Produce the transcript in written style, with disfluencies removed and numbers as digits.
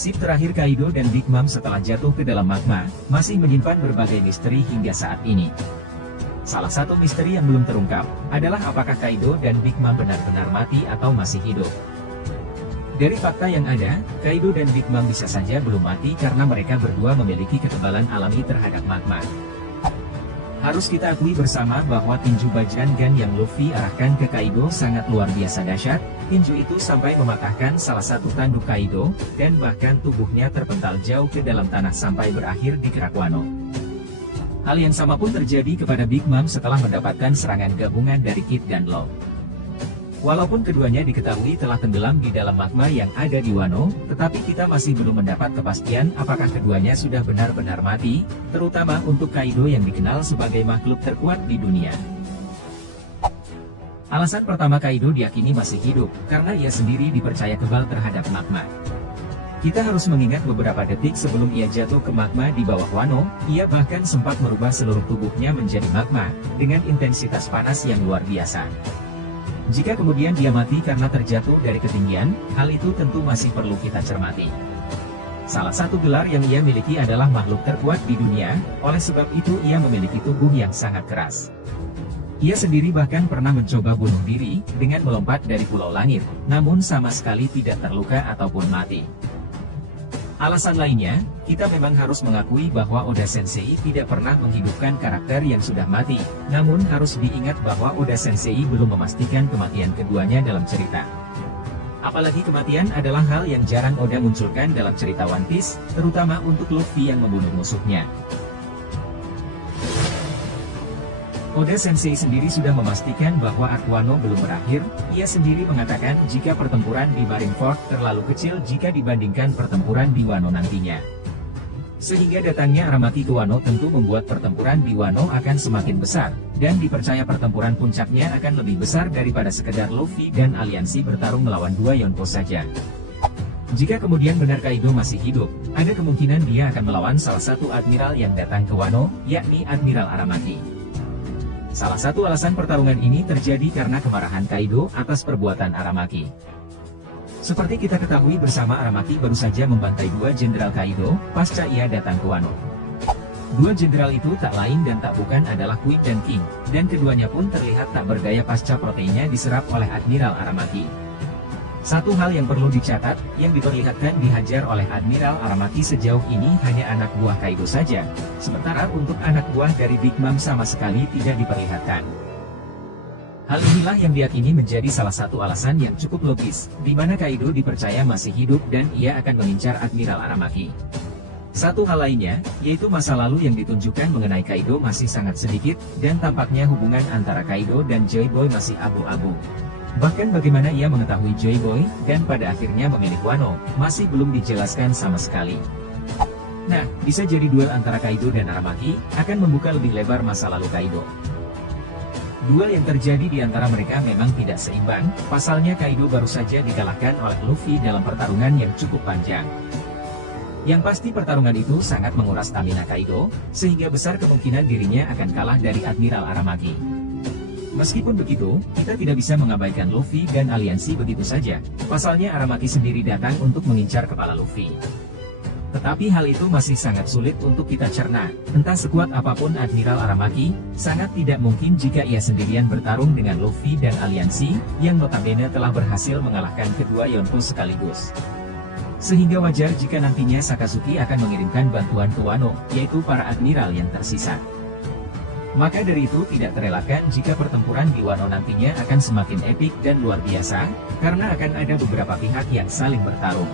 Nasib terakhir Kaido dan Big Mom setelah jatuh ke dalam magma, masih menyimpan berbagai misteri hingga saat ini. Salah satu misteri yang belum terungkap, adalah apakah Kaido dan Big Mom benar-benar mati atau masih hidup. Dari fakta yang ada, Kaido dan Big Mom bisa saja belum mati karena mereka berdua memiliki ketebalan alami terhadap magma. Harus kita akui bersama bahwa tinju Bajrangan yang Luffy arahkan ke Kaido sangat luar biasa dahsyat. Tinju itu sampai mematahkan salah satu tanduk Kaido, dan bahkan tubuhnya terpental jauh ke dalam tanah sampai berakhir di kerak Wano. Hal yang sama pun terjadi kepada Big Mom setelah mendapatkan serangan gabungan dari Kid dan Law. Walaupun keduanya diketahui telah tenggelam di dalam magma yang ada di Wano, tetapi kita masih belum mendapat kepastian apakah keduanya sudah benar-benar mati, terutama untuk Kaido yang dikenal sebagai makhluk terkuat di dunia. Alasan pertama Kaido diyakini masih hidup, karena ia sendiri dipercaya kebal terhadap magma. Kita harus mengingat beberapa detik sebelum ia jatuh ke magma di bawah Wano, ia bahkan sempat merubah seluruh tubuhnya menjadi magma, dengan intensitas panas yang luar biasa. Jika kemudian dia mati karena terjatuh dari ketinggian, hal itu tentu masih perlu kita cermati. Salah satu gelar yang ia miliki adalah makhluk terkuat di dunia, oleh sebab itu ia memiliki tubuh yang sangat keras. Ia sendiri bahkan pernah mencoba bunuh diri, dengan melompat dari pulau langit, namun sama sekali tidak terluka ataupun mati. Alasan lainnya, kita memang harus mengakui bahwa Oda Sensei tidak pernah menghidupkan karakter yang sudah mati, namun harus diingat bahwa Oda Sensei belum memastikan kematian keduanya dalam cerita. Apalagi kematian adalah hal yang jarang Oda munculkan dalam cerita One Piece, terutama untuk Luffy yang membunuh musuhnya. Oda Sensei sendiri sudah memastikan bahwa arc Wano belum berakhir. Ia sendiri mengatakan jika pertempuran di Marineford terlalu kecil jika dibandingkan pertempuran di Wano nantinya. Sehingga datangnya Aramaki ke Wano tentu membuat pertempuran di Wano akan semakin besar, dan dipercaya pertempuran puncaknya akan lebih besar daripada sekedar Luffy dan aliansi bertarung melawan dua Yonko saja. Jika kemudian benar Kaido masih hidup, ada kemungkinan dia akan melawan salah satu admiral yang datang ke Wano, yakni Admiral Aramaki. Salah satu alasan pertarungan ini terjadi karena kemarahan Kaido atas perbuatan Aramaki. Seperti kita ketahui bersama, Aramaki baru saja membantai dua jenderal Kaido, pasca ia datang ke Wano. Dua jenderal itu tak lain dan tak bukan adalah Queen dan King, dan keduanya pun terlihat tak berdaya pasca proteinnya diserap oleh Admiral Aramaki. Satu hal yang perlu dicatat, yang diperlihatkan dihajar oleh Admiral Aramaki sejauh ini hanya anak buah Kaido saja, sementara untuk anak buah dari Big Mom sama sekali tidak diperlihatkan. Hal inilah yang diyakini menjadi salah satu alasan yang cukup logis, di mana Kaido dipercaya masih hidup dan ia akan mengincar Admiral Aramaki. Satu hal lainnya, yaitu masa lalu yang ditunjukkan mengenai Kaido masih sangat sedikit, dan tampaknya hubungan antara Kaido dan Joy Boy masih abu-abu. Bahkan bagaimana ia mengetahui Joy Boy, dan pada akhirnya memilih Wano, masih belum dijelaskan sama sekali. Nah, bisa jadi duel antara Kaido dan Aramaki, akan membuka lebih lebar masa lalu Kaido. Duel yang terjadi di antara mereka memang tidak seimbang, pasalnya Kaido baru saja dikalahkan oleh Luffy dalam pertarungan yang cukup panjang. Yang pasti pertarungan itu sangat menguras stamina Kaido, sehingga besar kemungkinan dirinya akan kalah dari Admiral Aramaki. Meskipun begitu, kita tidak bisa mengabaikan Luffy dan aliansi begitu saja, pasalnya Aramaki sendiri datang untuk mengincar kepala Luffy. Tetapi hal itu masih sangat sulit untuk kita cerna, entah sekuat apapun Admiral Aramaki, sangat tidak mungkin jika ia sendirian bertarung dengan Luffy dan aliansi, yang notabene telah berhasil mengalahkan kedua Yonko sekaligus. Sehingga wajar jika nantinya Sakazuki akan mengirimkan bantuan ke Wano, yaitu para Admiral yang tersisa. Maka dari itu tidak terelakkan jika pertempuran di Wano nantinya akan semakin epik dan luar biasa, karena akan ada beberapa pihak yang saling bertarung.